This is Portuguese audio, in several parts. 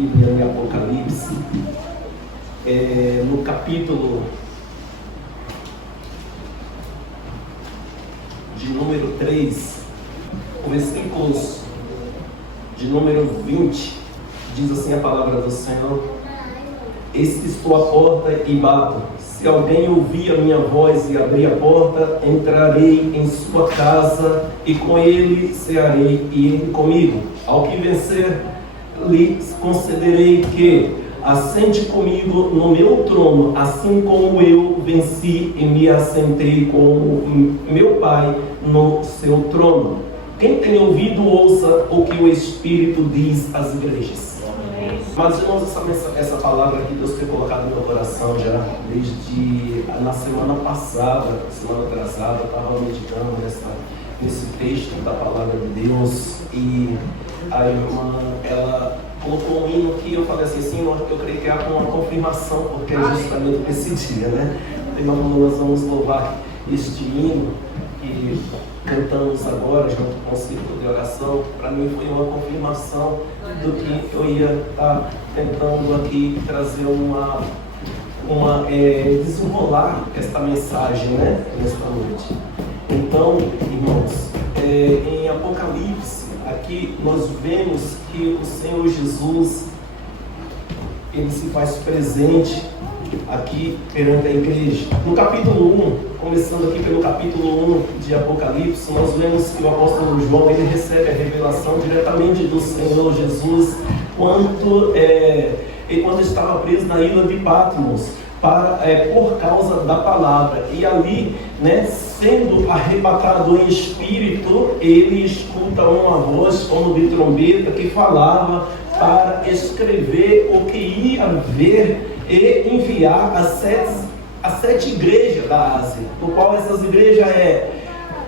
Bíblia em Apocalipse, no capítulo de número 3, versículos de número 20, diz assim a palavra do Senhor: eis que estou à porta e bato. Se alguém ouvir a minha voz e abrir a porta, entrarei em sua casa e com ele cearei e ele comigo. Ao que vencer, lhe concederei que assente comigo no meu trono, assim como eu venci e me assentei com meu Pai no seu trono. Quem tem ouvido, ouça o que o Espírito diz às igrejas. Mas, irmãos, essa palavra que Deus tem colocado no meu coração já desde na semana passada, semana atrasada, eu estava meditando nesse texto da palavra de Deus, e a irmã, ela colocou um hino que eu falei assim, eu creio que é uma confirmação, porque é justamente esse dia, né? Então nós vamos louvar este hino que cantamos agora, junto com o círculo de oração. Para mim foi uma confirmação do que eu ia estar tentando aqui trazer desenrolar esta mensagem, né, nesta noite. Então, irmãos, em Apocalipse, aqui nós vemos que o Senhor Jesus, ele se faz presente aqui perante a igreja. No capítulo 1, começando aqui pelo capítulo 1 de Apocalipse, nós vemos que o apóstolo João, ele recebe a revelação diretamente do Senhor Jesus quando estava preso na ilha de Patmos, por causa da palavra. E ali, né, sendo arrebatado em espírito, ele escuta uma voz como de trombeta que falava para escrever o que ia ver e enviar as sete igrejas da Ásia, no qual essas igrejas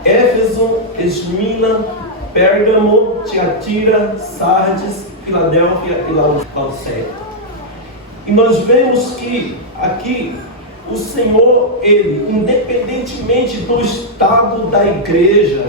Éfeso, Esmirna, Pérgamo, Tiatira, Sardes, Filadélfia e Laodiceia. E nós vemos que aqui o Senhor, ele, independentemente do estado da igreja,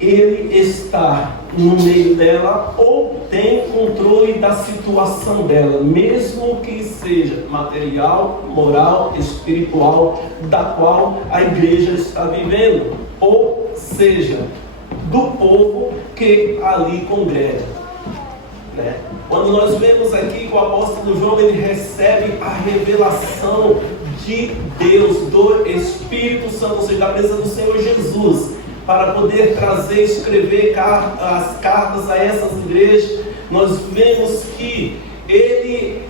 ele está no meio dela ou tem controle da situação dela, mesmo que seja material, moral, espiritual, da qual a igreja está vivendo, ou seja, do povo que ali congrega, né? Quando nós vemos aqui que o apóstolo João, ele recebe a revelação de Deus, do Espírito Santo, ou seja, da presença do Senhor Jesus, para poder trazer, escrever as cartas a essas igrejas, nós vemos que ele,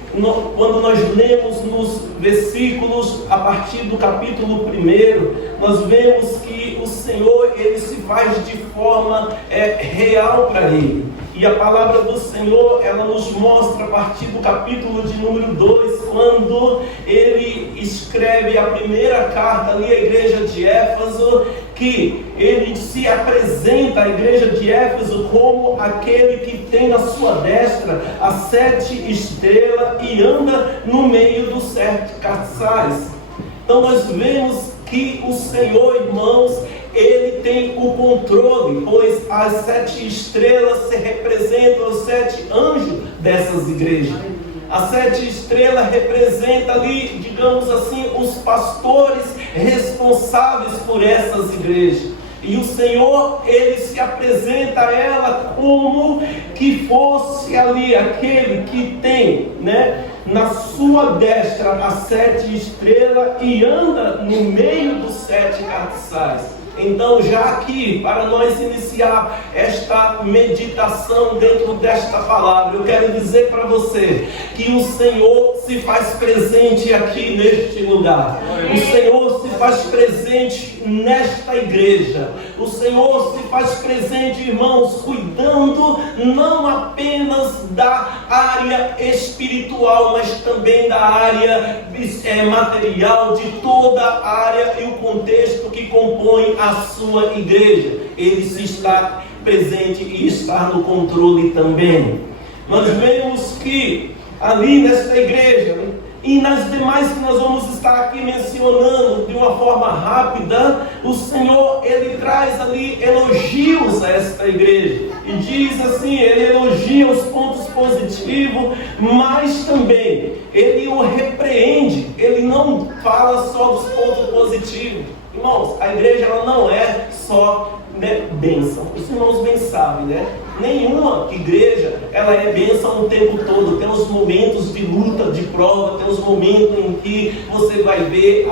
quando nós lemos nos versículos, a partir do capítulo 1, nós vemos que o Senhor, ele se faz de forma real para ele. E a palavra do Senhor, ela nos mostra a partir do capítulo de número 2, quando ele escreve a primeira carta ali à igreja de Éfeso, que ele se apresenta à igreja de Éfeso como aquele que tem na sua destra as 7 estrelas e anda no meio dos 7 castiçais. Então nós vemos que o Senhor, irmãos, ele tem o controle, pois as 7 estrelas se representam os 7 anjos dessas igrejas. As 7 estrelas representam ali, digamos assim, os pastores responsáveis por essas igrejas. E o Senhor, ele se apresenta a ela como que fosse ali aquele que tem, né, na sua destra as 7 estrelas e anda no meio dos 7 castiçais. Então, já aqui, para nós iniciar esta meditação dentro desta palavra, eu quero dizer para você que o Senhor se faz presente aqui neste lugar. O Senhor se faz presente nesta igreja. O Senhor se faz presente, irmãos, cuidando não apenas da área espiritual, mas também da área material, de toda a área e o contexto que compõe a sua igreja. Ele se está presente e está no controle também. Nós vemos que ali nesta igreja, E nas demais que nós vamos estar aqui mencionando de uma forma rápida, o Senhor, Ele traz ali elogios a esta igreja. E diz assim, Ele elogia os pontos positivos, mas também Ele o repreende. Ele não fala só dos pontos positivos. Irmãos, a igreja ela não é só bênção. Os irmãos bem sabem, né? Nenhuma igreja ela é bênção o tempo todo. Tem os momentos de luta, de prova, tem os momentos em que você vai ver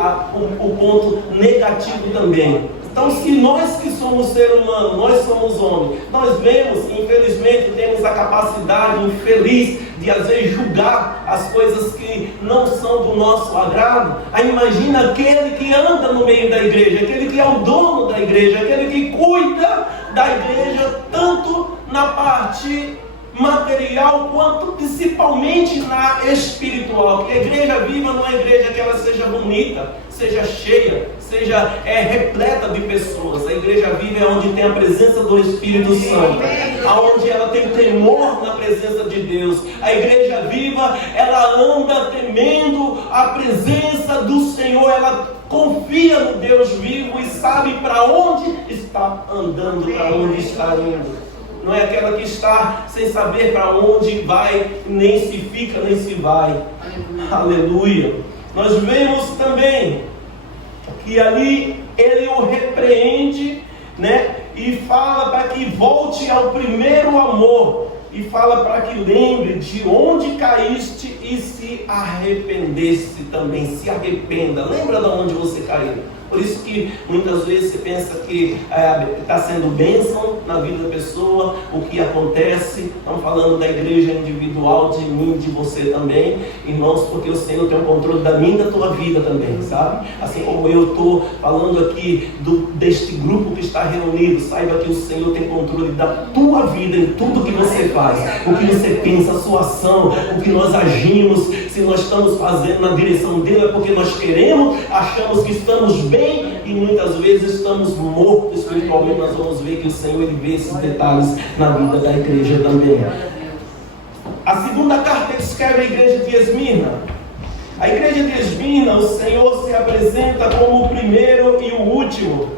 o ponto negativo também. Então, se nós que somos ser humano, nós somos homens, nós vemos, infelizmente, temos a capacidade infeliz de às vezes julgar as coisas que não são do nosso agrado. Aí imagina aquele que anda no meio da igreja, aquele que é o dono da igreja, aquele que cuida da igreja, tanto na parte material quanto principalmente na espiritual. Que a igreja viva não é igreja que ela seja bonita, seja cheia, seja repleta de pessoas. A igreja viva é onde tem a presença do Espírito Santo, aonde ela tem temor na presença de Deus. A igreja viva, ela anda temendo a presença do Senhor, ela confia no Deus vivo e sabe para onde está andando, para onde está indo. Não é aquela que está sem saber para onde vai, nem se fica, nem se vai. Aleluia. Nós vemos também que ali Ele o repreende, né? E fala para que volte ao primeiro amor. E fala para que lembre de onde caíste e se arrependesse também. Se arrependa. Lembra de onde você caiu. Por isso que muitas vezes você pensa que está sendo bênção na vida da pessoa, o que acontece. Estamos falando da igreja individual, de mim, de você também, irmãos, porque o Senhor tem o controle da minha e da tua vida também, sabe? Assim como eu estou falando aqui deste grupo que está reunido, saiba que o Senhor tem controle da tua vida, em tudo que você faz, o que você pensa, a sua ação, o que nós agimos. Se nós estamos fazendo na direção dele é porque nós queremos, achamos que estamos bem, e muitas vezes estamos mortos espiritualmente. Nós vamos ver que o Senhor ele vê esses detalhes na vida da igreja também. A segunda carta ele escreve à igreja de Esmirna. A igreja de Esmirna, o Senhor se apresenta como o primeiro e o último.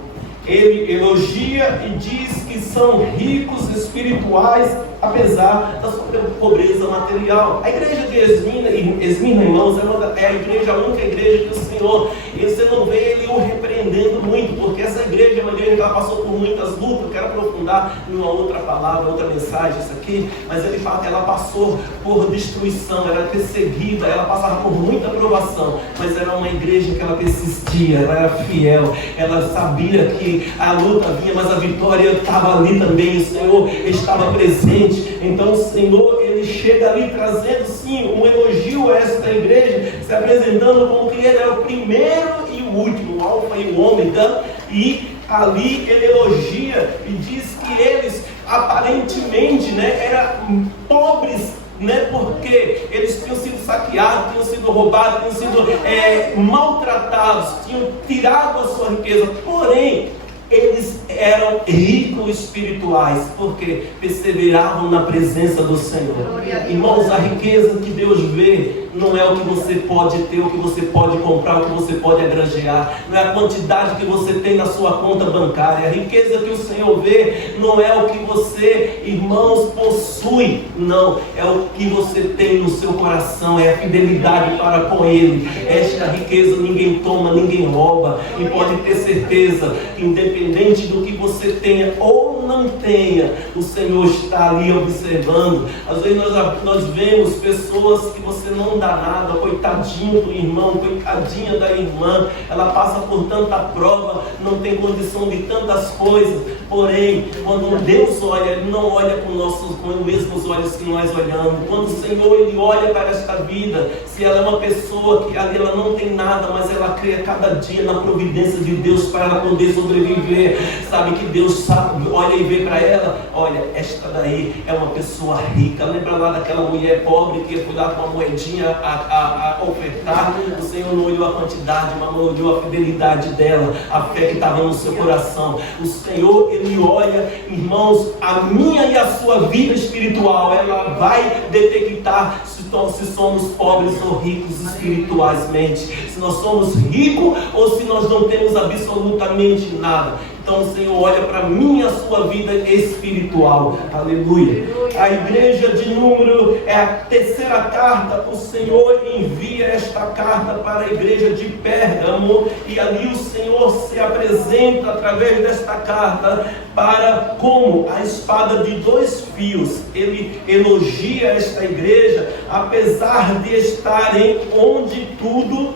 Ele elogia e diz que são ricos espirituais, apesar da sua pobreza material. A igreja de Esmirna, irmãos, é a igreja, a única igreja que o Senhor, e você não vê ele o repreendendo muito, porque essa igreja é uma igreja que ela passou por muitas lutas. Eu quero aprofundar em uma outra palavra, outra mensagem, isso aqui, mas ele fala que ela passou por destruição, ela era perseguida, ela passava por muita provação, mas era uma igreja que ela persistia, ela era fiel, ela sabia que a luta vinha, mas a vitória estava ali também, o Senhor estava presente. Então o Senhor, ele chega ali trazendo sim um elogio a esta igreja, se apresentando como que ele é o primeiro e o último, o alfa e o ômega, e ali ele elogia e diz que eles aparentemente, né, eram pobres, né, porque eles tinham sido saqueados, tinham sido roubados, tinham sido maltratados, tinham tirado a sua riqueza, porém eles eram ricos espirituais, porque perseveravam na presença do Senhor. Irmãos, a riqueza que Deus vê não é o que você pode ter, o que você pode comprar, o que você pode agranjear, não é a quantidade que você tem na sua conta bancária. A riqueza que o Senhor vê não é o que você, irmãos, possui, não, é o que você tem no seu coração, é a fidelidade para com Ele. Esta riqueza ninguém toma, ninguém rouba, e pode ter certeza que independente do que você tenha ou não tenha, o Senhor está ali observando. Às vezes nós vemos pessoas que você não dá nada, coitadinho do irmão, coitadinha da irmã, ela passa por tanta prova, não tem condição de tantas coisas, porém, quando Deus olha, Ele não olha com os mesmos olhos que nós olhamos. Quando o Senhor, Ele olha para esta vida, se ela é uma pessoa que ali ela não tem nada, mas ela crê a cada dia na providência de Deus para ela poder sobreviver, sabe que Deus sabe, olha e vê para ela, olha, esta daí é uma pessoa rica. Lembra lá daquela mulher pobre que foi lá com uma moedinha a ofertar? O Senhor não olhou a quantidade, mas não olhou a fidelidade dela, a fé que estava no seu coração. O Senhor, Ele olha, irmãos, a minha e a sua vida espiritual, ela vai detectar se se somos pobres ou ricos espiritualmente, se nós somos ricos ou se nós não temos absolutamente nada. Então o Senhor olha para mim e a sua vida espiritual. Aleluia. A igreja de Número é a terceira carta. O Senhor envia esta carta para a igreja de Pérgamo, e ali o Senhor se apresenta através desta carta para como a espada de dois fios. Ele elogia esta igreja, apesar de estarem onde tudo,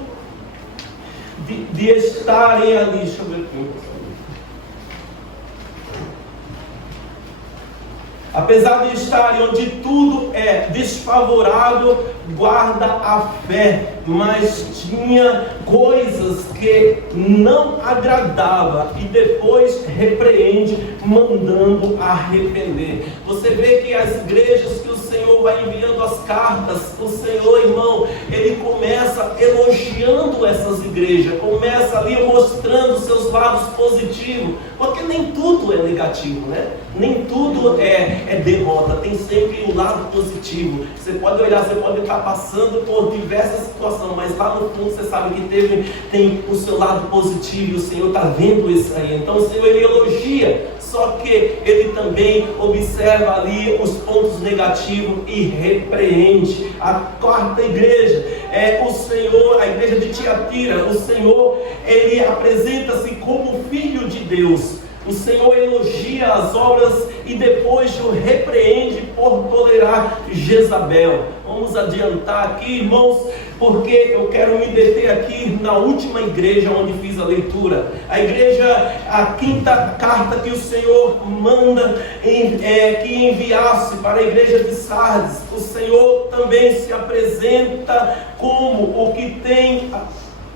de estarem ali. Deixa eu ver aqui. Apesar de estarem onde tudo é desfavorável, guarda a fé, mas tinha coisas que não agradava e depois repreende, mandando arrepender. Você vê que as igrejas que o Senhor vai enviando as cartas, o Senhor, irmão, Ele começa elogiando essas igrejas, começa ali mostrando seus lados positivos, porque nem tudo é negativo, né? Nem tudo é derrota, tem sempre o lado positivo. Você pode olhar, você pode estar passando por diversas situações, mas lá no fundo você sabe que tem o seu lado positivo, e o Senhor está vendo isso aí. Então o Senhor, Ele elogia, só que Ele também observa ali os pontos negativos e repreende. A quarta igreja é o Senhor, a igreja de Tiatira. O Senhor, Ele apresenta-se como Filho de Deus. O Senhor elogia as obras e depois o repreende por tolerar Jezabel. Vamos adiantar aqui, irmãos, porque eu quero me deter aqui na última igreja onde fiz a leitura. A igreja, a quinta carta que o Senhor manda que enviasse para a igreja de Sardes. O Senhor também se apresenta como o que tem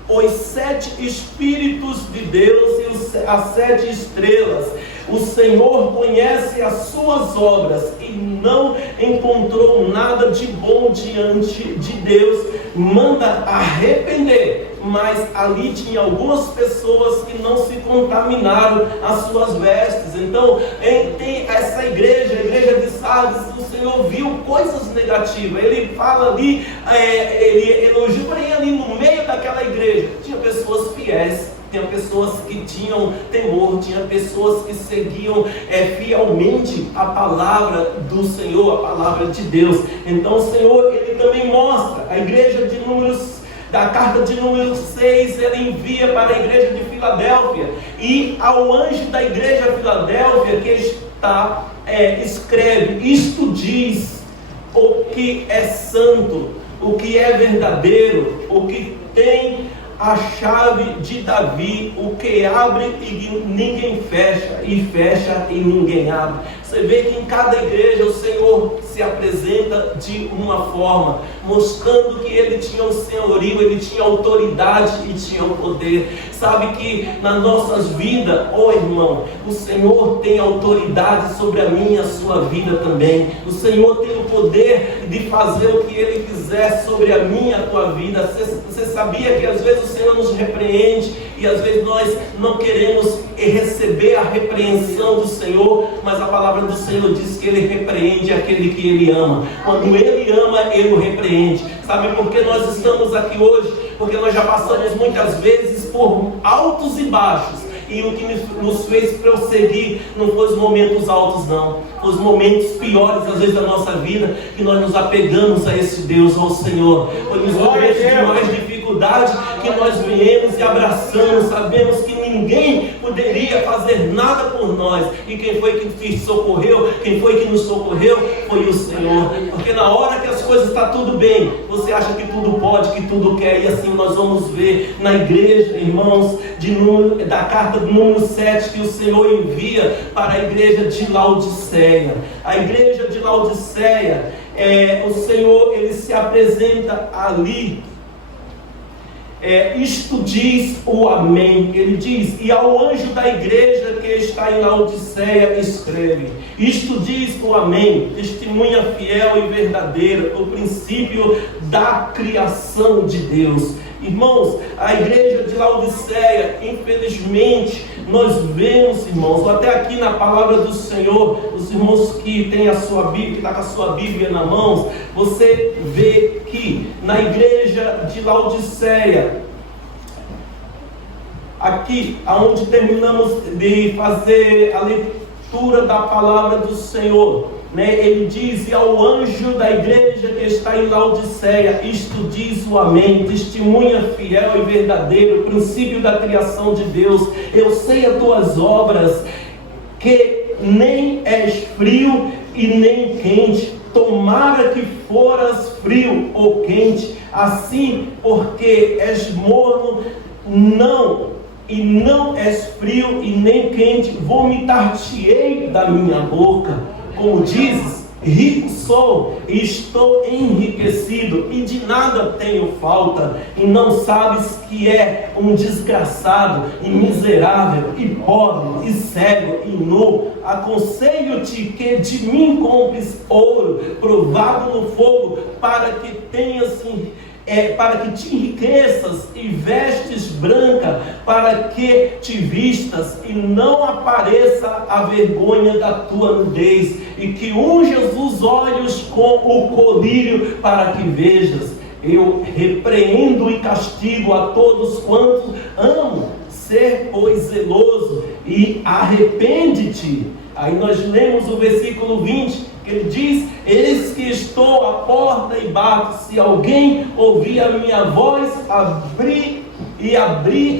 os 7 Espíritos de Deus e as 7 estrelas. O Senhor conhece as suas obras e não encontrou nada de bom diante de Deus. Manda arrepender. Mas ali tinha algumas pessoas que não se contaminaram as suas vestes. Então, tem essa igreja, a igreja de Sardes, o Senhor viu coisas negativas. Ele fala ali, ele elogia, porém ali no meio daquela igreja tinha pessoas fiéis, tinha pessoas que tinham temor, tinha pessoas que seguiam fielmente a palavra do Senhor, a palavra de Deus. Então o Senhor, Ele também mostra a igreja de Números. Da carta de número 6, ele envia para a igreja de Filadélfia, e ao anjo da igreja de Filadélfia que está, escreve: isto diz o que é santo, o que é verdadeiro, o que tem a chave de Davi, o que abre e ninguém fecha, e fecha e ninguém abre. Você vê que em cada igreja o Senhor se apresenta de uma forma, mostrando que Ele tinha o senhorio, Ele tinha autoridade e tinha o poder. Sabe que nas nossas vidas, irmão, o Senhor tem autoridade sobre a minha e a sua vida também. O Senhor tem o poder de fazer o que Ele quiser sobre a minha e a tua vida. Você sabia que às vezes o Senhor nos repreende e às vezes nós não queremos receber a repreensão do Senhor, mas a palavra do Senhor diz que Ele repreende aquele que Ele ama. Quando Ele ama, Ele o repreende. Sabe por que nós estamos aqui hoje? Porque nós já passamos muitas vezes por altos e baixos, e o que nos fez prosseguir não foi os momentos altos, não. Foi os momentos piores, às vezes, da nossa vida, que nós nos apegamos a esse Deus, ao Senhor. Foi nos momentos de mais dificuldade que nós viemos e abraçamos. Sabemos que ninguém poderia fazer nada por nós. E quem foi que nos socorreu? Quem foi que nos socorreu? Foi o Senhor. Porque na hora que as coisas estão tudo bem, você acha que tudo pode, que tudo quer. E assim nós vamos ver na igreja, irmãos, da carta do número 7, que o Senhor envia para a igreja de Laodiceia. A igreja de Laodiceia, o Senhor, Ele se apresenta ali isto diz o Amém. Ele diz: e ao anjo da igreja que está em Laodiceia escreve: isto diz o Amém, testemunha fiel e verdadeira, o princípio da criação de Deus. Irmãos, a igreja de Laodiceia, infelizmente, nós vemos, irmãos, até aqui na palavra do Senhor, os irmãos que têm a sua Bíblia, que está com a sua Bíblia na mão, você vê que na igreja de Laodiceia, aqui, aonde terminamos de fazer a leitura da palavra do Senhor, ele diz: e ao anjo da igreja que está em Laodiceia, isto diz o Amém, testemunha fiel e verdadeiro, princípio da criação de Deus. Eu sei as tuas obras, que nem és frio e nem quente. Tomara que foras frio ou quente, assim, porque és morno, e não és frio e nem quente, vomitar-te-ei da minha boca. Como dizes, rico sou e estou enriquecido, e de nada tenho falta, e não sabes que é um desgraçado, e miserável, e pobre, e cego, e nu. Aconselho-te que de mim compres ouro, provado no fogo, para que tenhas para que te enriqueças, e vestes branca, para que te vistas, e não apareça a vergonha da tua nudez, e que unjas os olhos com o colírio, para que vejas. Eu repreendo e castigo a todos quantos amam. Ser, pois, zeloso, e arrepende-te. Aí nós lemos o versículo 20, que ele diz: eis que estou à porta e bato, se alguém ouvir a minha voz, abrir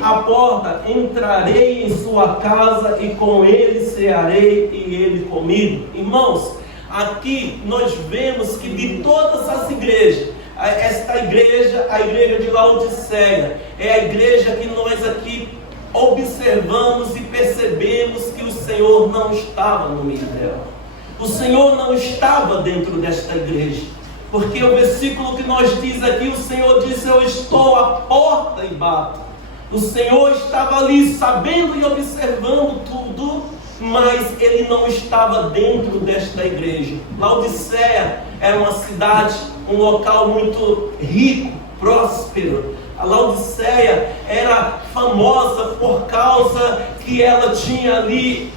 a porta, entrarei em sua casa, e com ele cearei, e ele comigo. Irmãos, aqui nós vemos que de todas as igrejas, esta igreja, a igreja de Laodiceia, é a igreja que nós aqui observamos e percebemos que o Senhor não estava no meio dela. O Senhor não estava dentro desta igreja, porque o versículo que nós diz aqui, o Senhor disse: eu estou à porta e bato. O Senhor estava ali sabendo e observando tudo, mas Ele não estava dentro desta igreja. Laodiceia era uma cidade, um local muito rico, próspero. A Laodiceia era famosa por causa que ela tinha ali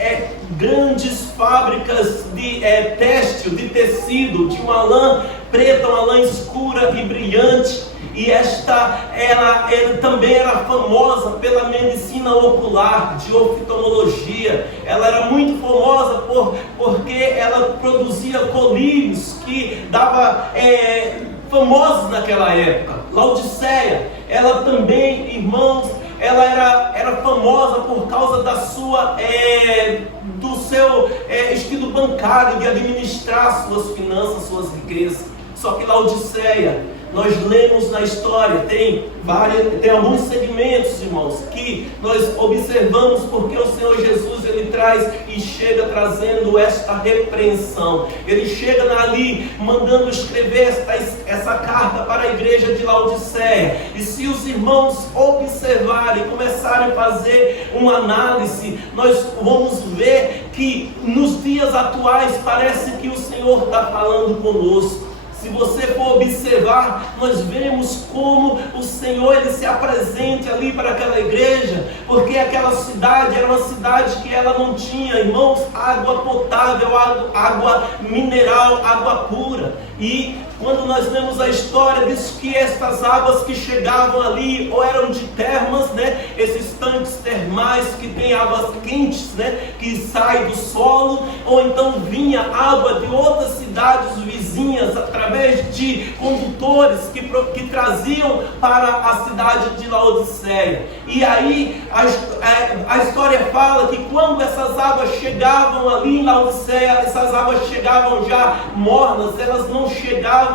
grandes fábricas de têxtil, de tecido, de uma lã preta, uma lã escura e brilhante. E ela também era famosa pela medicina ocular, de oftalmologia. Ela era muito famosa porque ela produzia colírios que dava famosos naquela época. Laodiceia, ela também, irmãos, ela era famosa por causa do seu estilo bancário, de administrar suas finanças, suas riquezas. Só que Laodiceia, nós lemos na história, tem alguns segmentos, irmãos, que nós observamos porque o Senhor Jesus, Ele traz e chega trazendo esta repreensão. Ele chega ali mandando escrever essa carta para a igreja de Laodiceia. E se os irmãos observarem, começarem a fazer uma análise, nós vamos ver que nos dias atuais parece que o Senhor está falando conosco. Se você for observar, nós vemos como o Senhor Ele se apresenta ali para aquela igreja, porque aquela cidade era uma cidade que ela não tinha, irmãos, água potável, água mineral, água pura. E quando nós vemos a história, diz que estas águas que chegavam ali, ou eram de termas, esses tanques termais que tem águas quentes, que saem do solo, ou então vinha água de outras cidades vizinhas, através de condutores que traziam para a cidade de Laodiceia. E aí a história fala que quando essas águas chegavam ali em Laodiceia, essas águas chegavam já mornas, elas não chegavam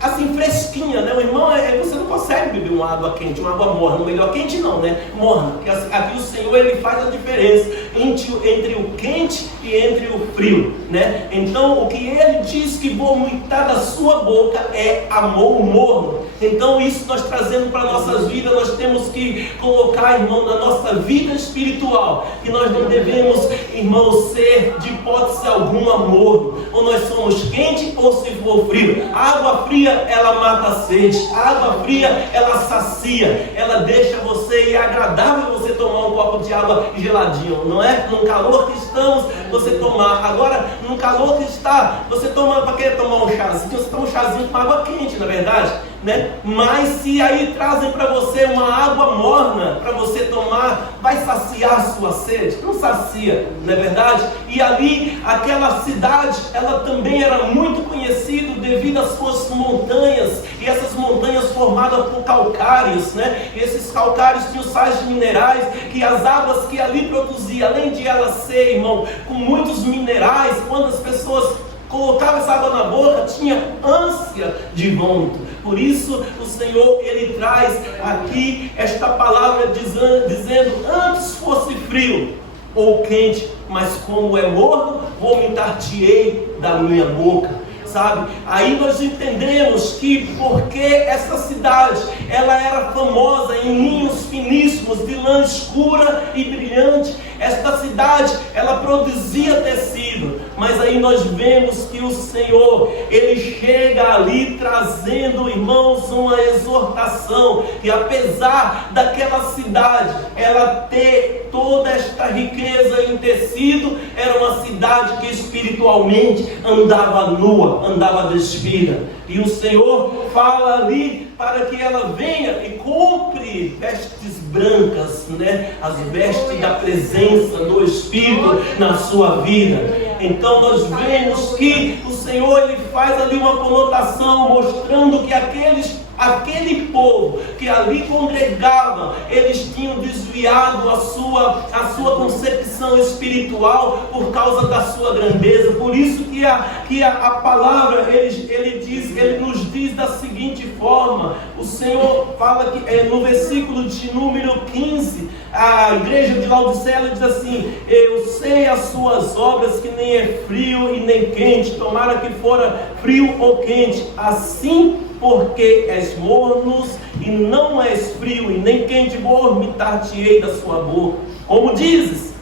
assim fresquinha, o irmão, você não consegue beber uma água quente, uma água morna. Melhor quente não, né? Morna. Porque aqui o Senhor, Ele faz a diferença entre o quente e entre o frio, né? Então, o que Ele diz que vomitar da sua boca é amor morno. Então, isso nós trazendo para nossas vidas, nós temos que colocar, irmão, na nossa vida espiritual, que nós não devemos, irmão, ser de hipótese alguma morno. Ou nós somos quente ou se for frio. A água fria, ela mata a sede. A água fria, ela sacia. Ela deixa você, e é agradável você tomar um copo de água geladinho, não é? No calor que estamos, você tomar. Agora, no calor que está, você toma, para querer tomar um chazinho, você toma um chazinho com água quente, na verdade, né? Mas se aí trazem para você uma água morna para você tomar, vai saciar a sua sede? Não sacia, não é verdade? E ali, aquela cidade, ela também era muito conhecida devido às suas montanhas, e essas montanhas formadas por calcários, né? E esses calcários tinham sais minerais, que as águas que ali produziam, além de ela ser, irmão, com muitos minerais, quando as pessoas colocavam essa água na boca, tinha ânsia de vômito. Por isso o Senhor, Ele traz aqui esta palavra dizendo, antes fosse frio ou quente, mas como é morno, vomitar-te-ei da minha boca. Sabe? Aí nós entendemos que porque essa cidade, ela era famosa em linhos finíssimos, de lã escura e brilhante. Esta cidade, ela produzia tecido. Mas aí nós vemos que o Senhor, Ele chega ali trazendo, irmãos, uma exortação. E apesar daquela cidade, ela ter toda esta riqueza em tecido, era uma cidade que espiritualmente andava nua, andava despida. E o Senhor fala ali para que ela venha e compre vestes brancas, né? As vestes da presença do Espírito na sua vida. Então nós vemos que o Senhor, Ele faz ali uma conotação, mostrando que aquele povo que ali congregava, eles tinham desviado a sua concepção espiritual por causa da sua grandeza. Por isso que a palavra, ele nos diz da seguinte forma. O Senhor fala que no versículo de número 15, a igreja de Laodiceia, ela diz assim: eu sei as suas obras, que nem é frio e nem quente, tomara que fora frio ou quente. Assim, porque és morno e não és frio e nem quente, vomitar-te-ei da sua boca. Como dizes,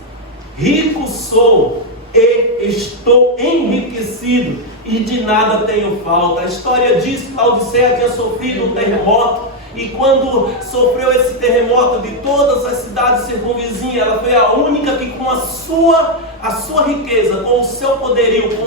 rico sou e estou enriquecido e de nada tenho falta. A história diz que Laodiceia tinha sofrido um terremoto, e quando sofreu esse terremoto, de todas as cidades circunvizinhas, ela foi a única que com a sua riqueza, com o seu poderio, com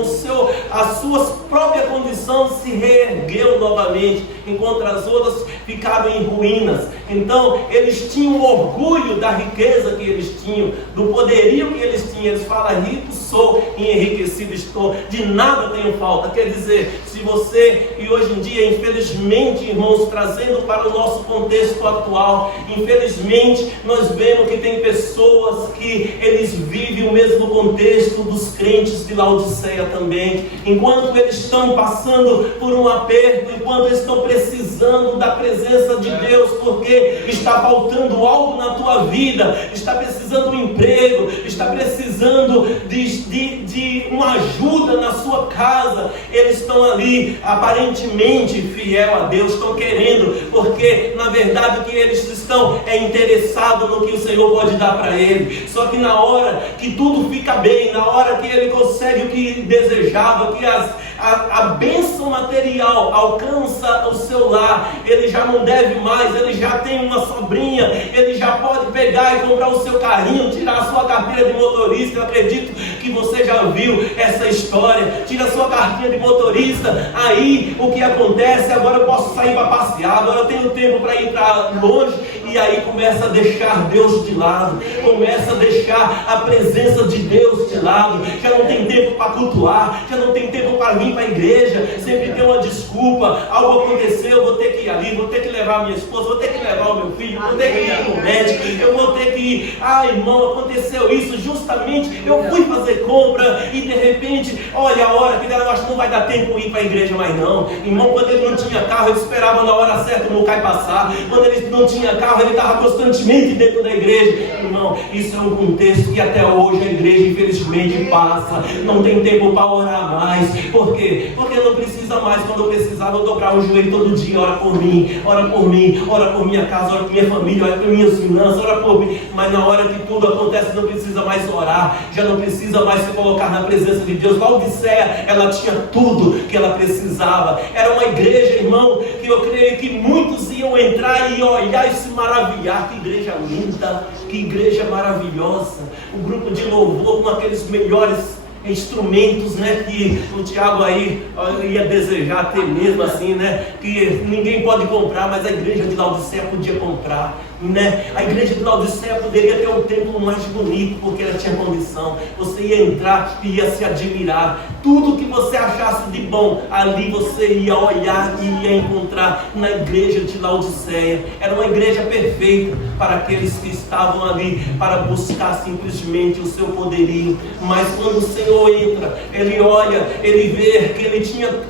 a sua própria condição, se reergueu novamente, enquanto as outras ficaram em ruínas. Então eles tinham orgulho da riqueza que eles tinham, do poderio que eles tinham. Eles falam: rico sou e enriquecido estou, de nada tenho falta. Quer dizer, se você, e hoje em dia, infelizmente, irmãos, trazendo para o nosso contexto atual, infelizmente nós vemos que tem pessoas que eles vivem o mesmo contexto dos crentes de Laodiceia também. Enquanto eles estão passando por um aperto, enquanto eles estão precisando da presença de Deus, porque está faltando algo na tua vida, está precisando de um emprego, está precisando de uma ajuda na sua casa, eles estão ali aparentemente fiel a Deus, estão querendo, porque na verdade o que eles estão interessados no que o Senhor pode dar para ele. Só que na hora que tudo fica bem, na hora que ele consegue o que desejava, que a bênção material alcança o seu lar, ele já não deve mais, ele já tem uma sobrinha, ele já pode pegar e comprar o seu carrinho, tirar a sua carteira de motorista. Eu acredito que você já viu essa história. Tira a sua cartinha de motorista, aí o que acontece? Agora eu posso sair para passear, agora eu tenho tempo para ir para longe, e aí começa a deixar Deus de lado, começa a deixar a presença de Deus de lado, já não tem tempo para cultuar, já não tem tempo para vir para a igreja, sempre tem uma desculpa, algo aconteceu, vou ter que ir ali, vou ter que levar a minha esposa, vou ter que levar o meu filho, vou ter que ir no médico, eu vou ter que ir, irmão, aconteceu isso, justamente eu fui fazer compra e de repente, olha a hora, eu acho que não vai dar tempo ir para a igreja mais não, irmão, quando ele não tinha carro, ele esperava na hora certa o Mucai passar, quando ele não tinha carro, ele estava constantemente dentro da igreja, irmão, isso é um contexto que até hoje a igreja infelizmente passa, não tem tempo para orar mais, por quê? Porque eu não precisa mais, quando eu precisava eu dobrar o joelho todo dia, ora por mim, ora por minha casa, ora por minha família, ora por minhas finanças, ora por mim, mas na hora que tudo acontece não precisa mais orar, já não precisa mais se colocar na presença de Deus. Laodiceia, ela tinha tudo que ela precisava, era uma igreja, irmão, que eu creio que muitos iam entrar e olhar e se maravilhar, que igreja linda, que igreja maravilhosa, o grupo de louvor com aqueles melhores instrumentos, né, que o Tiago aí ia desejar ter mesmo assim, né, que ninguém pode comprar, mas a igreja de Laodiceia podia comprar, né? A igreja de Laodiceia poderia ter um templo mais bonito, porque ela tinha condição, você ia entrar e ia se admirar, tudo que você achasse de bom, ali você ia olhar e ia encontrar na igreja de Laodiceia. Era uma igreja perfeita para aqueles que estavam ali para buscar simplesmente o seu poderio, mas quando o Senhor entra, ele olha, ele vê que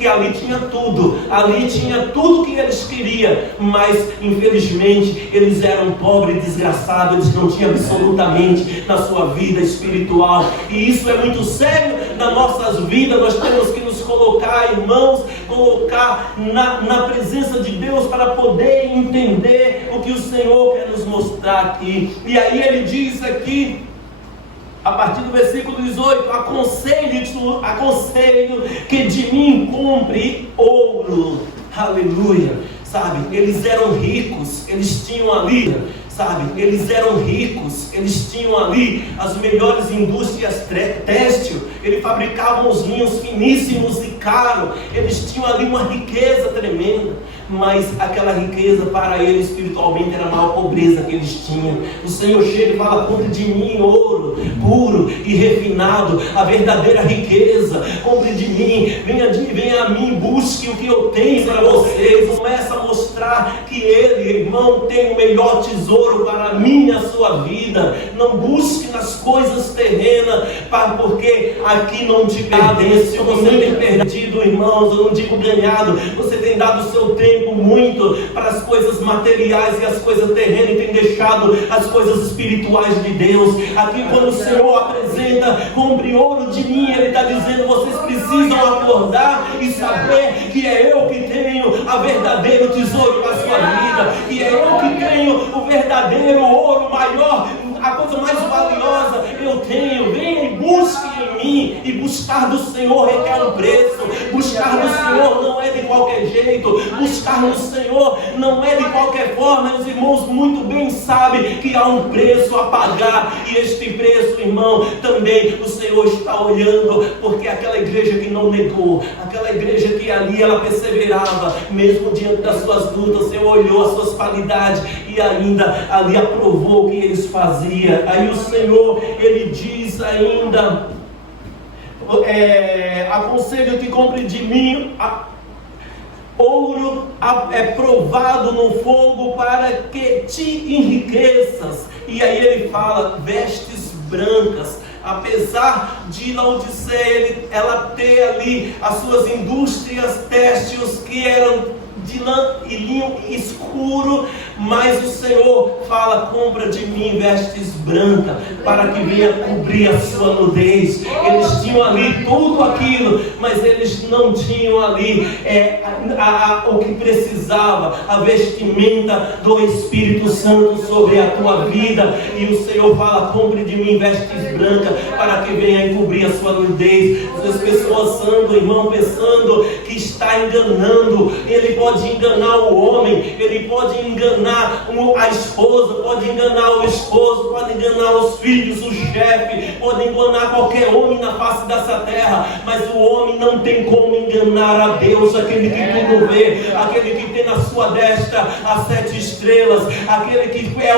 ali tinha tudo que eles queriam, mas infelizmente eles eram pobres e desgraçados, eles não tinham absolutamente na sua vida espiritual, e isso é muito sério nas nossas vidas. Nós temos que nos colocar, irmãos, colocar na presença de Deus para poder entender o que o Senhor quer nos mostrar aqui. E aí ele diz aqui, a partir do versículo 18, aconselho que de mim compre ouro, aleluia, sabe, eles eram ricos, eles tinham ali, sabe, eles eram ricos, eles tinham ali as melhores indústrias têxtil, eles fabricavam os linhos finíssimos e caros, eles tinham ali uma riqueza tremenda, mas aquela riqueza para eles espiritualmente era a maior pobreza que eles tinham. O Senhor chega e fala: compre de mim ouro puro e refinado, a verdadeira riqueza, compre de mim, venha a mim, busque o que eu tenho para vocês. Começa a mostrar que ele, irmão, tem o melhor tesouro para mim e a sua vida. Não busque nas coisas terrenas, porque aqui não te pertence. Se você tem perdido, irmãos, eu não digo ganhado, você tem dado o seu tempo muito para as coisas materiais e as coisas terrenas e tem deixado as coisas espirituais de Deus. Aqui quando o Senhor apresenta, compre ouro de mim, Ele está dizendo: vocês precisam acordar e saber que é eu que tenho a verdadeiro tesouro para a sua vida, que é eu que tenho o verdadeiro ouro maior, a coisa mais valiosa eu tenho. Venha e busque em mim, e buscar do Senhor requer um preço. Buscar do Senhor não é de qualquer jeito, buscar no Senhor não é de qualquer forma. Os irmãos muito bem sabem que há um preço a pagar, e este preço, irmão, também o Senhor está olhando, porque aquela igreja que não negou, aquela igreja que ali ela perseverava, mesmo diante das suas lutas, o Senhor olhou as suas qualidades e ainda ali aprovou o que eles faziam. Aí o Senhor, Ele diz ainda: aconselho que compre de mim ouro provado no fogo, para que te enriqueças. E aí ele fala: vestes brancas. Apesar de Laodiceia ela ter ali as suas indústrias têxteis que eram de lã e linho escuro, mas o Senhor fala: compra de mim vestes brancas, para que venha cobrir a sua nudez. Eles tinham ali tudo aquilo, mas eles não tinham ali o que precisava, a vestimenta do Espírito Santo sobre a tua vida. E o Senhor fala: compre de mim vestes brancas, para que venha cobrir a sua nudez. As pessoas andam, irmão, pensando que está enganando. Ele pode pode enganar o homem, ele pode enganar a esposa, pode enganar o esposo, pode enganar os filhos, o chefe, pode enganar qualquer homem na face dessa terra, mas o homem não tem como enganar a Deus, aquele que tudo vê, aquele que tem na sua destra as 7 estrelas, aquele que é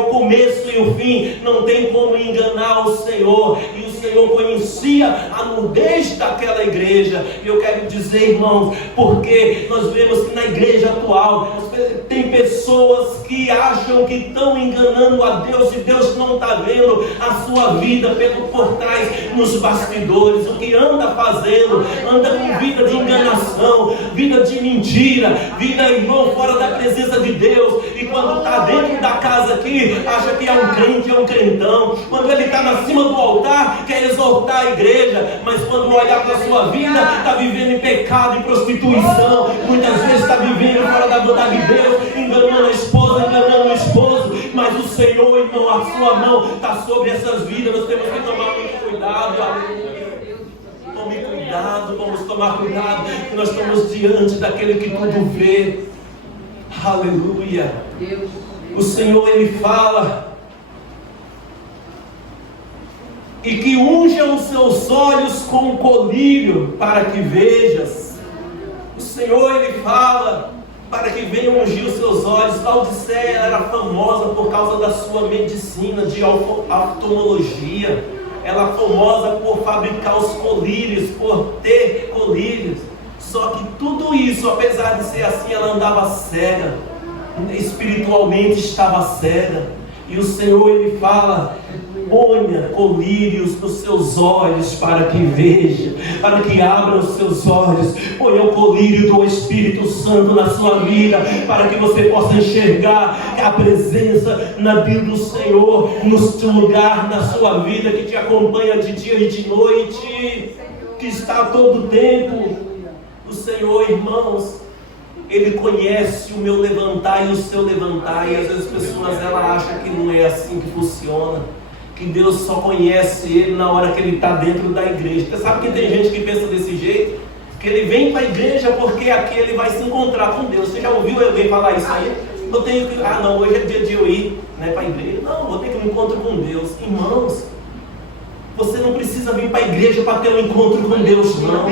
o começo e o fim, não tem como enganar o Senhor. E o Senhor conhecia a nudez daquela igreja. E eu quero dizer, irmãos, porque nós vemos que na igreja atual tem pessoas que acham que estão enganando a Deus, e Deus não está vendo a sua vida por trás, nos bastidores, o que anda fazendo, anda com vida de enganação, vida de mentira, vida, irmão, fora da presença de Deus. E quando está dentro da casa aqui, acha que é um crente, é um crentão. Quando ele está na cima do altar, quer exortar a igreja, mas quando olhar para a sua vida, está vivendo em pecado, em prostituição, muitas vezes está vivendo fora da vontade de Deus, enganando a esposa, enganando o esposo. Mas o Senhor, irmão, a sua mão está sobre essas vidas. Nós temos que tomar muito cuidado. Tome cuidado, vamos tomar cuidado, que nós estamos diante daquele que tudo vê. Aleluia. O Senhor, Ele fala: e que unjam os seus olhos com colírio, para que vejas. O Senhor, Ele fala para que venham ungir os seus olhos. Laodiceia era famosa por causa da sua medicina de oftalmologia. Ela é famosa por fabricar os colírios, por ter colírios. Só que tudo isso, apesar de ser assim, ela andava cega, espiritualmente estava cega. E o Senhor, Ele fala: ponha colírios nos seus olhos para que veja, para que abra os seus olhos. Ponha o colírio do Espírito Santo na sua vida, para que você possa enxergar a presença na vida do Senhor, no lugar na sua vida, que te acompanha de dia e de noite, que está a todo tempo. O Senhor, irmãos, Ele conhece o meu levantar e o seu levantar. E às vezes as pessoas acham que não é assim que funciona, que Deus só conhece ele na hora que ele está dentro da igreja. Você sabe que tem gente que pensa desse jeito? Que ele vem para a igreja porque aqui ele vai se encontrar com Deus. Você já ouviu alguém falar isso aí? Eu tenho que, não, hoje é dia de eu ir, né, para a igreja. Não, vou ter que me encontrar com Deus. Irmãos, você não precisa vir para a igreja para ter um encontro com Deus, não.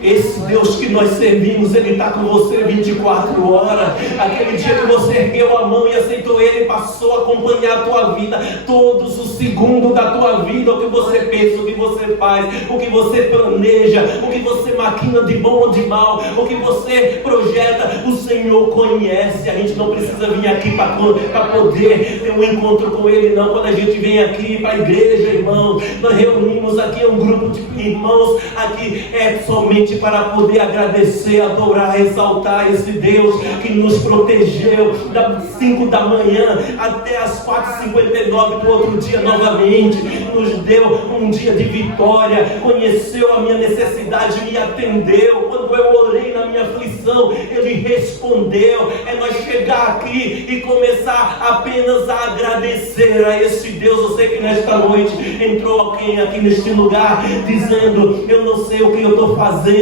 Esse Deus que nós servimos, Ele está com você 24 horas. Aquele dia que você ergueu a mão e aceitou Ele, passou a acompanhar a tua vida, todos os segundos da tua vida. O que você pensa, o que você faz, o que você planeja, o que você maquina de bom ou de mal, o que você projeta, o Senhor conhece. A gente não precisa vir aqui para poder ter um encontro com Ele, não. Quando a gente vem aqui para a igreja, irmão, nós reunimos aqui um grupo de irmãos, aqui é somente para poder agradecer, adorar, exaltar esse Deus que nos protegeu das 5 da manhã até as 4h59 do outro dia novamente, nos deu um dia de vitória, conheceu a minha necessidade, me atendeu. Quando eu orei na minha aflição, Ele respondeu. É nós chegar aqui e começar apenas a agradecer a esse Deus. Eu sei que nesta noite entrou alguém aqui neste lugar dizendo: eu não sei o que eu estou fazendo,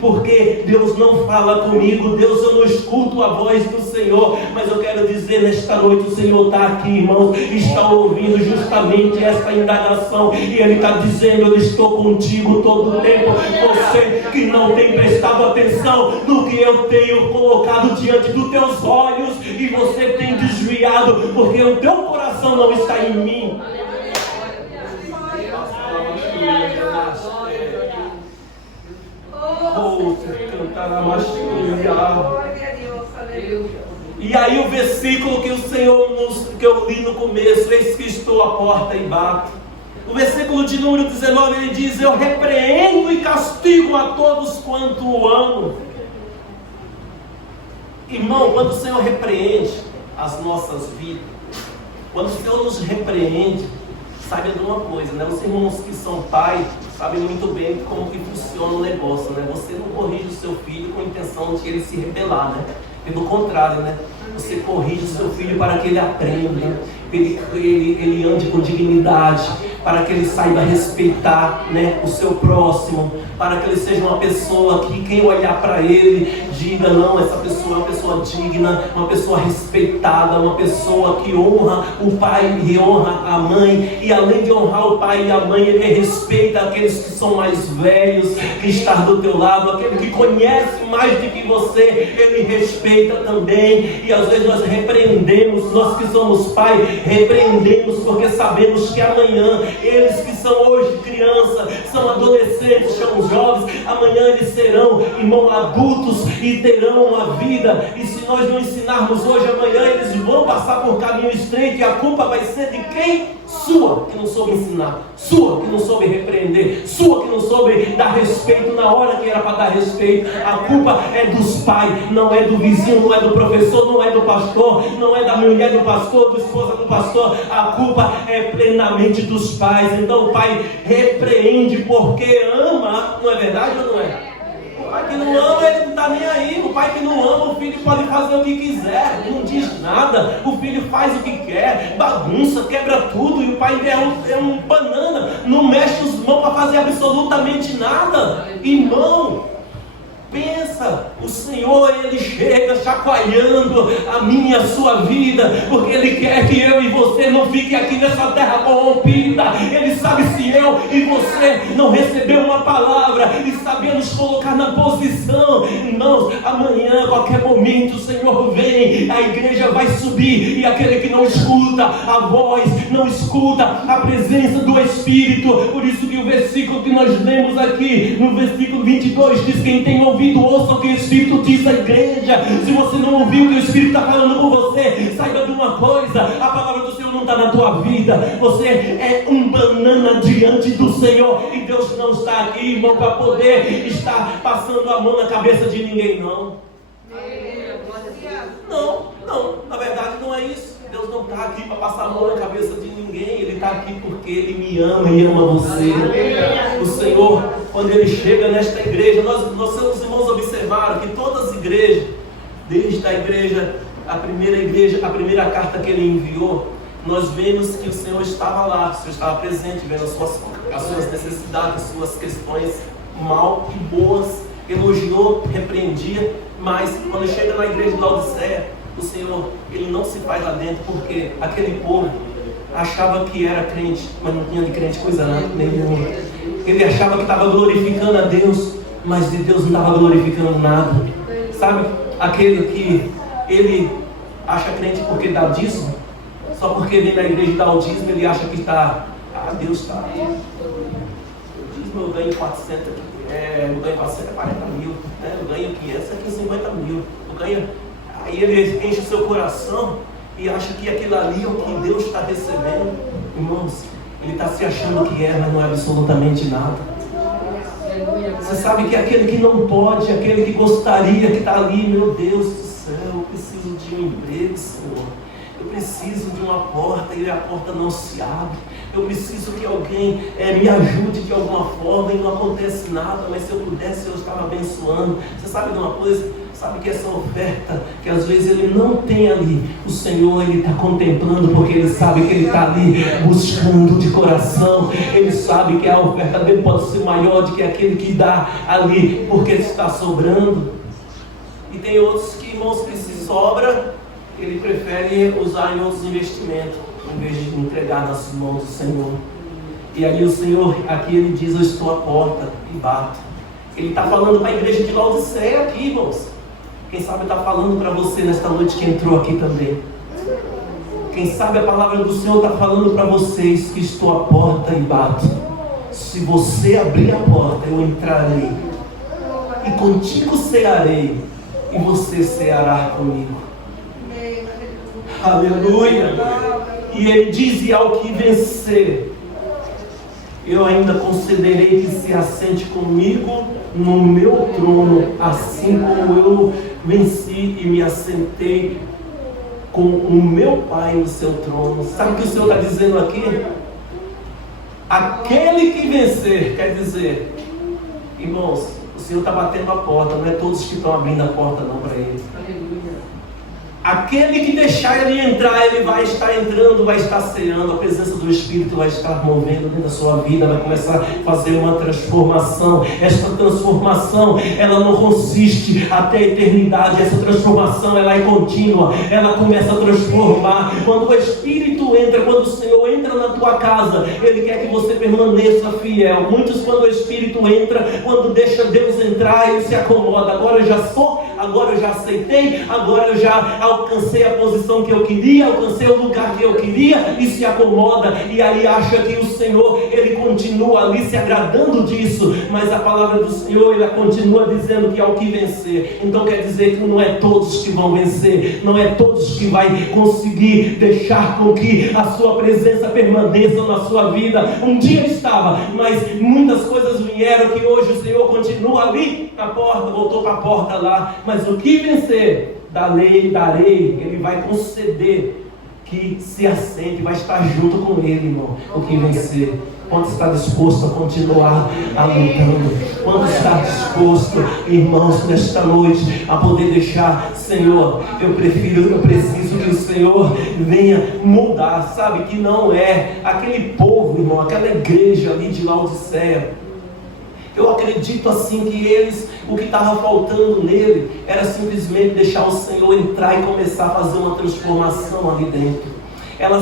porque Deus não fala comigo, Deus, eu não escuto a voz do Senhor. Mas eu quero dizer nesta noite, o Senhor está aqui, irmãos, está ouvindo justamente esta indagação, e Ele está dizendo: eu estou contigo todo o tempo. Você que não tem prestado atenção no que eu tenho colocado diante dos teus olhos, e você tem desviado, porque o teu coração não está em mim. E aí o versículo que o Senhor que eu li no começo: eis que estou à porta e bato. O versículo de número 19, ele diz: eu repreendo e castigo a todos quanto o amo. Irmão, quando o Senhor repreende as nossas vidas, quando o Senhor nos repreende, sabe de uma coisa, né? Os irmãos que são pais sabem muito bem como que funciona o negócio, né? Você não corrige o seu filho com a intenção de ele se rebelar, né? Pelo contrário, né? Você corrige o seu filho para que ele aprenda, ele ande com dignidade, para que ele saiba respeitar, né, o seu próximo, para que ele seja uma pessoa que quem olhar para ele diga, não, essa pessoa é uma pessoa digna, uma pessoa respeitada, uma pessoa que honra o pai e honra a mãe, e além de honrar o pai e a mãe, ele respeita aqueles que são mais velhos, que estão do teu lado, aquele que conhece mais do que você, ele respeita também. E às vezes nós repreendemos, nós que somos pai, repreendemos porque sabemos que amanhã, eles que são hoje crianças, são adolescentes, são jovens, amanhã eles serão, irmão, adultos e terão uma vida, e se nós não ensinarmos hoje, amanhã eles vão passar por caminho estreito, e a culpa vai ser de quem? Sua, que não soube ensinar, sua, que não soube repreender, sua, que não soube dar respeito na hora que era para dar respeito. A culpa é dos pais, não é do vizinho, não é do professor, não é do pastor, não é da mulher do pastor, da esposa do pastor. A culpa é plenamente dos pais. Então o pai repreende porque ama, não é verdade ou não é? O pai que não ama, ele não está nem aí. O pai que não ama, o filho pode fazer o que quiser, não diz nada. O filho faz o que quer, bagunça, quebra tudo. E o pai é um banana, não mexe os mãos para fazer absolutamente nada. Irmão, pensa, o Senhor, Ele chega chacoalhando a minha e a sua vida, porque Ele quer que eu e você não fique aqui nessa terra corrompida. Ele sabe se eu e você não receber uma palavra e saber nos colocar na posição, irmãos, amanhã, a qualquer momento, o Senhor vem, a igreja vai subir, e aquele que não escuta a voz, não escuta a presença do Espírito. Por isso que o versículo que nós lemos aqui, no versículo 22, diz: quem tem ouvido, ouça o que o Espírito diz à igreja. Se você não ouviu o que o Espírito está falando com você, saiba de uma coisa: a palavra do Senhor não está na tua vida. Você é um banana diante do Senhor, e Deus não está aqui, irmão, para poder estar passando a mão na cabeça de ninguém, não. Não, na verdade não é isso. Deus não está aqui para passar a mão na cabeça de ninguém. Ele está aqui porque Ele me ama e ama você. O Senhor, quando Ele chega nesta igreja, nós seus irmãos observaram que todas as igrejas, desde a primeira carta que Ele enviou, nós vemos que o Senhor estava lá, o Senhor estava presente, vendo as suas necessidades, as suas questões mal e boas, elogiou, repreendia. Mas quando chega na igreja de Laodiceia, o Senhor, Ele não se faz lá dentro, porque aquele povo achava que era crente, mas não tinha de crente coisa nenhuma. Ele achava que estava glorificando a Deus, mas de Deus não estava glorificando nada. Sabe, aquele que ele acha crente porque dá dízimo, só porque vem na igreja e dá o dízimo, ele acha que está, Deus está aí. O dízimo eu ganho 400, eu ganho 440 mil, né? Eu ganho 500, aqui 50 mil, eu ganho. Aí ele enche o seu coração e acha que aquilo ali é o que Deus está recebendo. Irmãos, ele está se achando que é, mas não é absolutamente nada. Você sabe que aquele que não pode, aquele que gostaria, que está ali, meu Deus do céu, eu preciso de um emprego, Senhor. Eu preciso de uma porta e a porta não se abre. Eu preciso que alguém me ajude de alguma forma e não acontece nada, mas se eu pudesse, eu estava abençoando. Você sabe de uma coisa? Sabe que essa oferta, que às vezes ele não tem ali, o Senhor, Ele está contemplando, porque Ele sabe que Ele está ali buscando de coração. Ele sabe que a oferta dele pode ser maior do que aquele que dá ali, porque está sobrando. E tem outros que, irmãos, que se sobra, ele prefere usar em outros investimentos, em vez de entregar nas mãos do Senhor. E aí o Senhor, aqui Ele diz: eu estou à porta e bato. Ele está falando para a igreja de Laodiceia aqui, irmãos. Quem sabe está falando para você nesta noite que entrou aqui também. Quem sabe a palavra do Senhor está falando para vocês que estou à porta e bato. Se você abrir a porta, eu entrarei, e contigo cearei, e você ceará comigo. Aleluia. E Ele diz: e ao que vencer, eu ainda concederei que se assente comigo no meu trono, assim como eu venci e me assentei com o meu Pai no seu trono. Sabe o que o Senhor está dizendo aqui? Aquele que vencer, quer dizer, irmãos, o Senhor está batendo a porta, não é todos que estão abrindo a porta não para Ele. Aquele que deixar ele entrar, ele vai estar entrando, vai estar ceando, a presença do Espírito vai estar movendo dentro da sua vida, vai começar a fazer uma transformação. Esta transformação, ela não consiste até a eternidade, essa transformação ela é contínua, ela começa a transformar. Quando o Espírito entra, quando o Senhor entra na tua casa, Ele quer que você permaneça fiel. Muitos, quando o Espírito entra, quando deixa Deus entrar, ele se acomoda. Agora eu já sou, agora eu já aceitei, agora eu já alcancei a posição que eu queria, alcancei o lugar que eu queria, e se acomoda, e aí acha que o Senhor, Ele continua ali se agradando disso, mas a palavra do Senhor, ela continua dizendo que é o que vencer. Então quer dizer que não é todos que vão vencer, não é todos que vai conseguir deixar com que a sua presença permaneça na sua vida. Um dia estava, mas muitas coisas vieram que hoje o Senhor continua ali na porta, voltou para a porta lá, mas o que vencer, darei, Ele vai conceder que se assente, vai estar junto com Ele, irmão. O que vencer, quanto está disposto a continuar lutando? Quanto está disposto, irmãos, nesta noite, a poder deixar, Senhor, eu preciso que o Senhor venha mudar, sabe? Que não é aquele povo, irmão, aquela igreja ali de Laodiceia. Eu acredito assim que eles, o que estava faltando nele, era simplesmente deixar o Senhor entrar e começar a fazer uma transformação ali dentro. Ela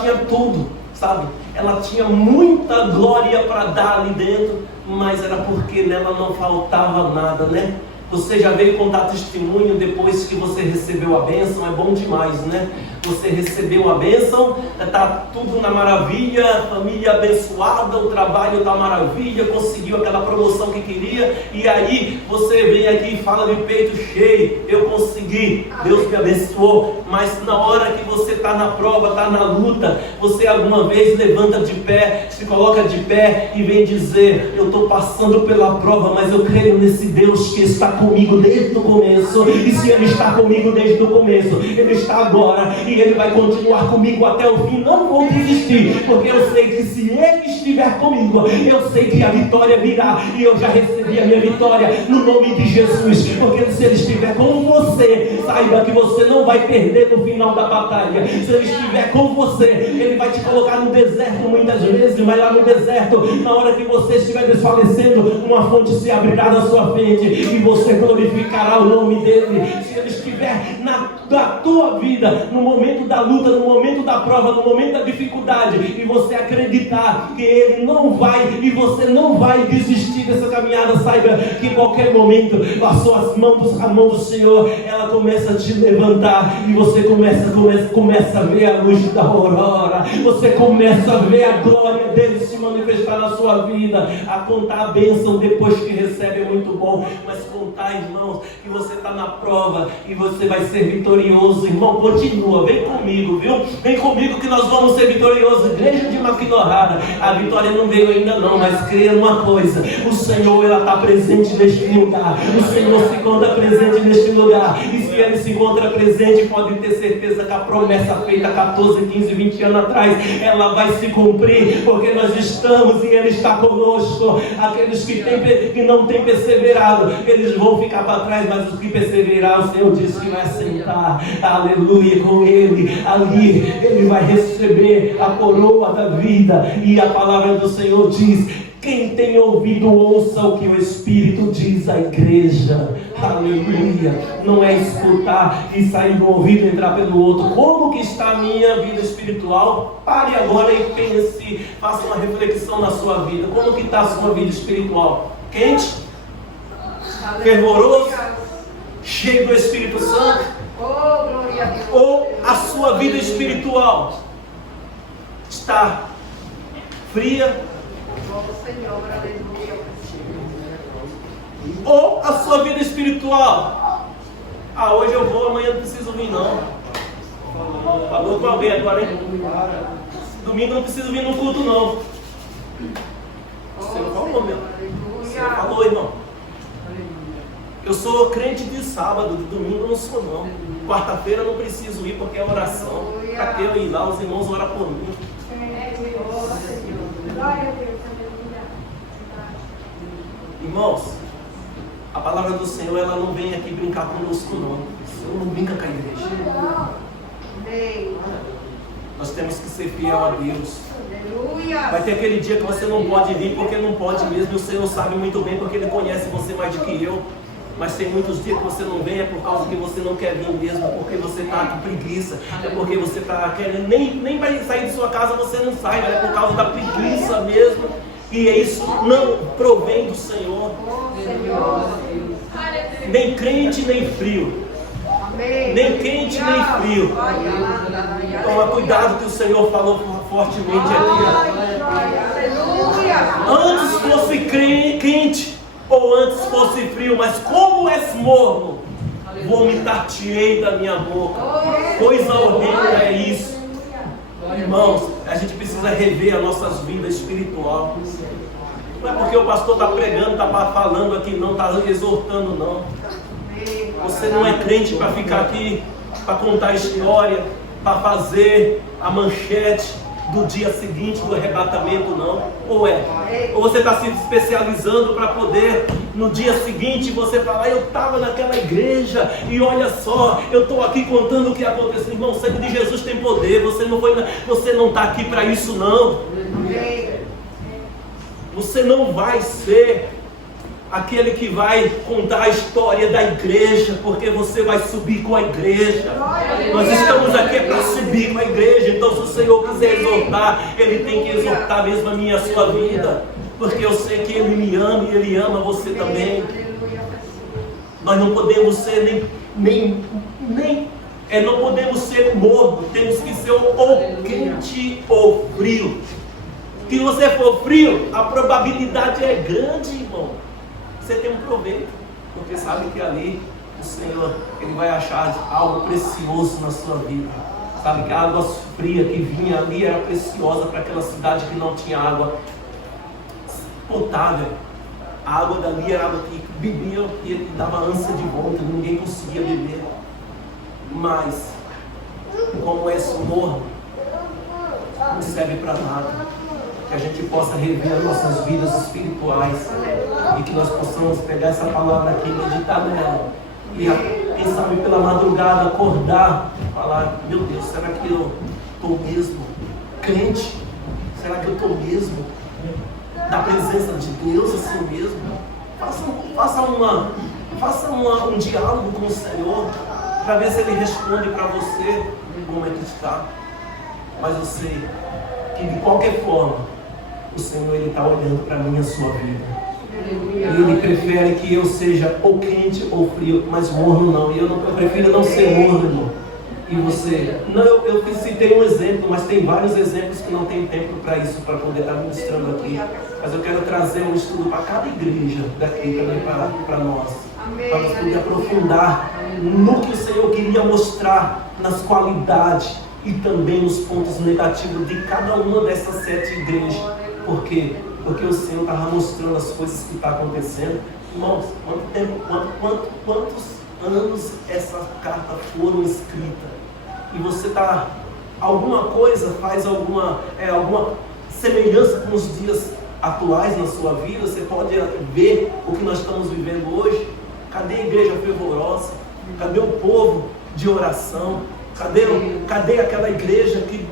tinha tudo, sabe? Ela tinha muita glória para dar ali dentro, mas era porque nela não faltava nada, né? Você já veio contar testemunho depois que você recebeu a bênção, é bom demais, né? Você recebeu a bênção, está tudo na maravilha, família abençoada, o trabalho está maravilha, conseguiu aquela promoção que queria, e aí você vem aqui e fala de peito cheio, eu consegui, Deus me abençoou, mas na hora que você está na prova, está na luta, você alguma vez levanta de pé, se coloca de pé e vem dizer, eu estou passando pela prova, mas eu creio nesse Deus que está comigo desde o começo, e se Ele está comigo desde o começo, Ele está agora, e Ele vai continuar comigo até o fim. Não vou desistir, porque eu sei que se Ele estiver comigo, eu sei que a vitória virá, e eu já recebi a minha vitória no nome de Jesus, porque se Ele estiver com você, saiba que você não vai perder no final da batalha. Se Ele estiver com você, Ele vai te colocar no deserto muitas vezes, mas lá no deserto, na hora que você estiver desfalecendo, uma fonte se abrirá na sua frente, e você glorificará o nome dEle. Se Ele estiver na tua vida, no momento da luta, no momento da prova, no momento da dificuldade, e você acreditar que Ele não vai, e você não vai desistir dessa caminhada, saiba que em qualquer momento as mãos, a mão do Senhor, ela começa a te levantar, e você começa a ver a luz da aurora, você começa a ver a glória dEle se manifestar na sua vida. A contar a bênção depois que recebe é muito bom, mas contar, irmãos, que você está na prova e você vai ser vitorioso, irmão, continua, vem comigo, viu? Vem comigo que nós vamos ser vitoriosos. Igreja de Maquinorrara, a vitória não veio ainda não, mas creia numa coisa, o Senhor, ela está presente neste lugar, o Senhor se encontra presente neste lugar, e se Ele se encontra presente, pode ter certeza que a promessa feita 14, 15, 20 anos atrás, ela vai se cumprir, porque nós estamos e Ele está conosco. Aqueles que não têm perseverado, eles vão ficar para trás, mas os que perseveraram, o Senhor disse que vai sentar, aleluia, com Ele, ali Ele vai receber a coroa da vida. E a palavra do Senhor diz, quem tem ouvido, ouça o que o Espírito diz à igreja. Aleluia. Não é escutar e sair do ouvido e entrar pelo outro. Como que está a minha vida espiritual? Pare agora e pense, faça uma reflexão na sua vida. Como que está a sua vida espiritual? Quente? Fervoroso? Cheio do Espírito Santo? Ou a sua vida espiritual está fria? Ou a sua vida espiritual, hoje eu vou, amanhã não preciso vir não. Falou com alguém agora, hein? Domingo não preciso vir no culto não. Você falou, meu. Você falou, irmão. Eu sou crente de sábado, de domingo eu não sou não. Quarta-feira eu não preciso ir porque é oração. Para que eu ir lá, os irmãos oram por mim. Irmãos, A palavra do Senhor, ela não vem aqui brincar conosco, não. O Senhor não brinca com a igreja. Nós temos que ser fiel a Deus. Vai ter aquele dia que você não pode vir, porque não pode mesmo. E o Senhor sabe muito bem, porque Ele conhece você mais do que eu. Mas tem muitos dias que você não vem, é por causa que você não quer vir mesmo, é porque você está com preguiça, é porque você está querendo, nem vai sair de sua casa você não sai, é por causa da preguiça mesmo, e isso não provém do Senhor. Nem crente, nem frio. Nem quente, nem frio. Toma cuidado que o Senhor falou fortemente aqui. Antes fosse quente, ou antes fosse frio, mas como és morno, vomitar-te-ei da minha boca. Coisa horrível é isso. Irmãos, a gente precisa rever as nossas vidas espiritual. Não é porque o pastor está pregando, está falando aqui, não está exortando, não. Você não é crente para ficar aqui, para contar a história, para fazer a manchete do dia seguinte do arrebatamento, não. Ou é? Ou você está se especializando para poder, no dia seguinte, você falar, eu estava naquela igreja e olha só, eu estou aqui contando o que aconteceu. Irmão, o sangue de Jesus tem poder. Você não está aqui para isso, não. Você não vai ser aquele que vai contar a história da igreja, porque você vai subir com a igreja. Nós estamos aqui para subir com a igreja. Então, se o Senhor quiser exortar, Ele tem que exortar mesmo a minha e a sua vida, porque eu sei que Ele me ama e Ele ama você também. Nós não podemos ser não podemos ser morno, temos que ser ou quente ou frio. Se você for frio, a probabilidade é grande, irmão. Você tem um proveito, porque sabe que ali o Senhor, Ele vai achar algo precioso na sua vida. Sabe que a água fria que vinha ali era preciosa para aquela cidade que não tinha água potável. A água dali era água que bebia e ele dava ânsia de volta, ninguém conseguia beber. Mas, como esse morno, não serve para nada. Que a gente possa rever as nossas vidas espirituais e que nós possamos pegar essa palavra aqui e meditar nela. E quem sabe pela madrugada acordar, falar, meu Deus, será que eu estou mesmo crente? Será que eu estou mesmo na presença de Deus assim mesmo? Faça um diálogo com o Senhor para ver se Ele responde para você como é que está. Mas eu sei que de qualquer forma o Senhor, Ele está olhando para mim e a sua vida. E Ele prefere que eu seja ou quente ou frio, mas morno não. E eu prefiro não ser morno, irmão. E você? Não, eu citei um exemplo, mas tem vários exemplos que não tem tempo para isso, para poder estar ministrando aqui. Mas eu quero trazer um estudo para cada igreja daqui também para nós. Para nós poder aprofundar no que o Senhor queria mostrar, nas qualidades e também nos pontos negativos de cada uma dessas 7 igrejas. Por quê? Porque o Senhor estava mostrando as coisas que estão acontecendo. Irmãos, quantos anos essa carta foram escritas? E você está, alguma coisa faz alguma semelhança com os dias atuais na sua vida? Você pode ver o que nós estamos vivendo hoje. Cadê a igreja fervorosa? Cadê o povo de oração? Cadê aquela igreja que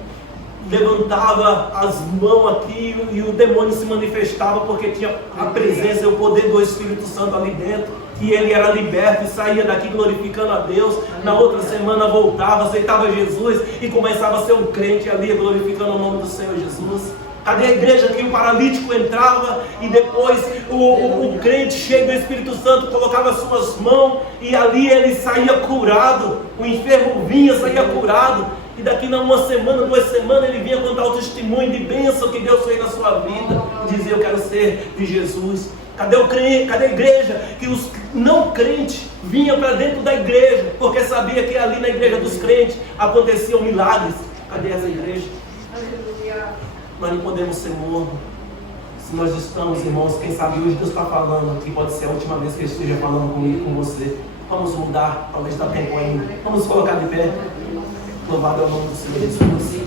levantava as mãos aqui e o demônio se manifestava porque tinha a presença e o poder do Espírito Santo ali dentro, e ele era liberto e saía daqui glorificando a Deus? Na outra semana voltava, aceitava Jesus e começava a ser um crente ali glorificando o nome do Senhor Jesus. Cadê a igreja que o paralítico entrava e depois o crente cheio do Espírito Santo colocava suas mãos e ali ele saía curado? O enfermo vinha, saía curado. E daqui a uma semana, 2 semanas, ele vinha contar o testemunho de bênção que Deus fez na sua vida. Dizia, eu quero ser de Jesus. Cadê a igreja que os não crentes vinham para dentro da igreja, porque sabia que ali na igreja dos crentes aconteciam milagres? Cadê essa igreja? Nós não podemos ser mornos. Se nós estamos, irmãos, quem sabe hoje Deus está falando, que pode ser a última vez que Ele esteja falando comigo, com você. Vamos mudar, talvez dá tempo ainda. Vamos colocar de pé. Louvado é o nome do Senhor Jesus.